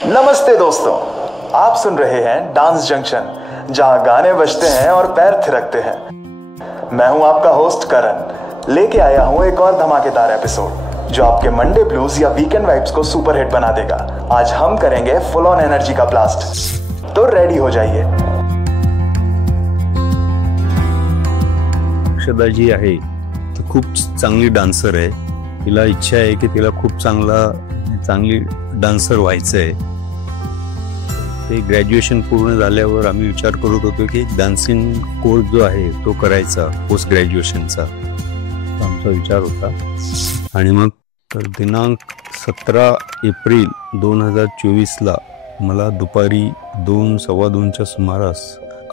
नमस्ते दोस्तों, आप सुन रहे हैं डांस जंक्शन, जहां गाने बजते हैं और पैर थिरकते हैं। मैं हूं आपका होस्ट करण, लेके आया हूं एक और धमाकेदार एपिसोड जो आपके मंडे ब्लूज या वीकेंड वाइब्स को सुपर हिट बना देगा। आज हम करेंगे फुल ऑन एनर्जी का ब्लास्ट, तो रेडी हो जाइए। अक्षदा जी आहे ती खूप चांगली डान्सर आहे। तिला इच्छा आहे की तिला खूप चांगली डान्सर व्हायचं आहे। ते ग्रॅज्युएशन पूर्ण झाल्यावर आम्ही विचार करत होतो की डान्सिंग कोर्स जो आहे तो करायचा पोस्ट ग्रॅज्युएशनचा, आमचा विचार होता। आणि मग दिनांक 17 एप्रिल 2024 ला मला दुपारी 2-2:15च्या सुमारास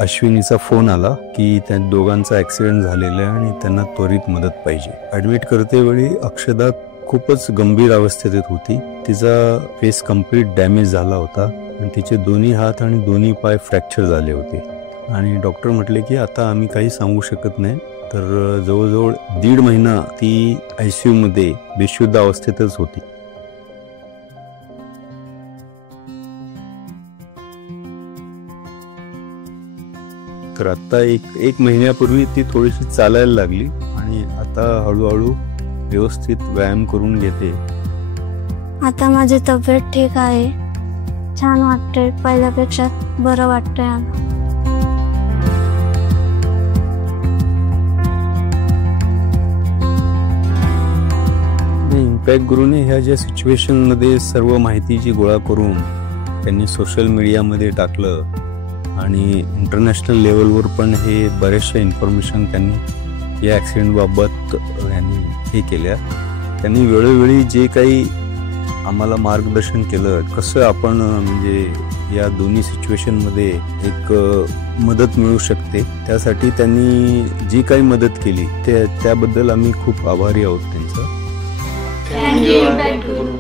अश्विनीचा फोन आला की त्या दोघांचा ॲक्सिडेंट झालेला आहे आणि त्यांना त्वरित मदत पाहिजे। ॲडमिट करते वेळी अक्षदा खूपच गंभीर अवस्थेत होती। तिचा फेस कंप्लीट डॅमेज झाला होता आणि तिचे दोन्ही हात आणि दोन्ही पाय फ्रॅक्चर झाले होते आणि डॉक्टर म्हटले की आता आम्ही काही सांगू शकत नाही। तर जवळजवळ 1.5 महिना ती ICU मध्ये बेशुद्ध अवस्थेतच होती। तर आता एक महिन्यापूर्वी ती थोडीशी चालायला लागली आणि आता हळूहळू व्यवस्थित व्यायाम करून घेते। आता माझी तब्येत ठीक आहे, छान वाटते, पहिल्यापेक्षा बरं वाटतंय आता। इम्पॅक्ट गुरुने ह्या ज्या सिच्युएशन मध्ये सर्व माहितीची गोळा करून त्यांनी सोशल मीडियामध्ये टाकलं आणि इंटरनॅशनल लेवलवर पण हे बरेचशा इन्फॉर्मेशन त्यांनी या ॲक्सिडेंट बाबत यांनी हे केल्या। त्यांनी वेळोवेळी जे काही आम्हाला मार्गदर्शन केलं, कसं आपण म्हणजे या दोन्ही सिच्युएशनमध्ये एक मदत मिळू शकते, त्यासाठी त्यांनी जी काही मदत केली त्याबद्दल आम्ही खूप आभारी आहोत त्यांचं। थँक्यू इम्पॅक्ट गुरु।